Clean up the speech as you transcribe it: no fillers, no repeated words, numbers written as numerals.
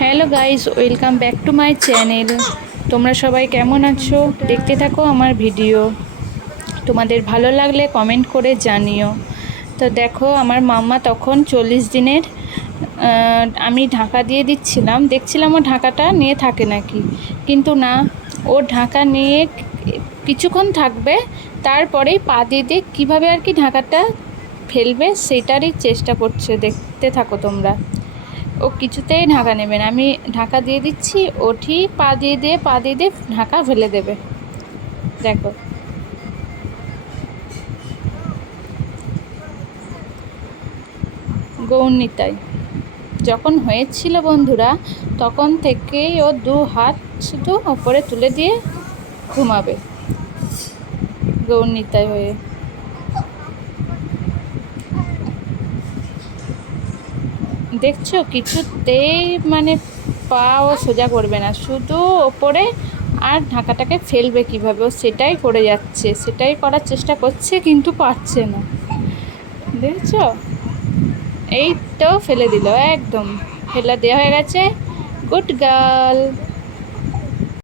Hello guys, welcome back to my channel. তোমরা সবাই কেমন আছো? দেখতে থাকো আমার ভিডিও। তোমাদের ভালো লাগলে কমেন্ট করে জানিও। তো দেখো, আমার মাম্মা তখন 40 দিনের আমি ঢাকা দিয়ে দিচ্ছিলাম, দেখছিলাম ও ঢাকাটা নিয়ে থাকে নাকি, কিন্তু না, ও ঢাকা নিয়ে কিছুক্ষণ থাকবে, তারপরেই পা দিয়ে দিয়ে কীভাবে আর কি ঢাকাটা ফেলবে সেটারই চেষ্টা করছে। দেখতে থাকো তোমরা। ও কিছুতেই ঢাকা নেবে না, আমি ঢাকা দিয়ে দিচ্ছি, ও ঠিক পা দিয়ে দিয়ে ঢাকা ফেলে দেবে। দেখো, গৌরনিতাই যখন হয়েছিল বন্ধুরা, তখন থেকেই ও 2 হাত শুধু ওপরে তুলে দিয়ে ঘুমাবে গৌরনিতাই হয়ে। দেখছো, কিছুতেই মানে পা ও সোজা করবে না, শুধু ওপরে। আর ঢাকাটাকে ফেলবে কিভাবে, ও সেটাই করে যাচ্ছে, সেটাই করার চেষ্টা করছে, কিন্তু পারছে না। দেখছো, এই তো ফেলে দিল, একদম ফেলে দেওয়া হয়ে গেছে। Good girl.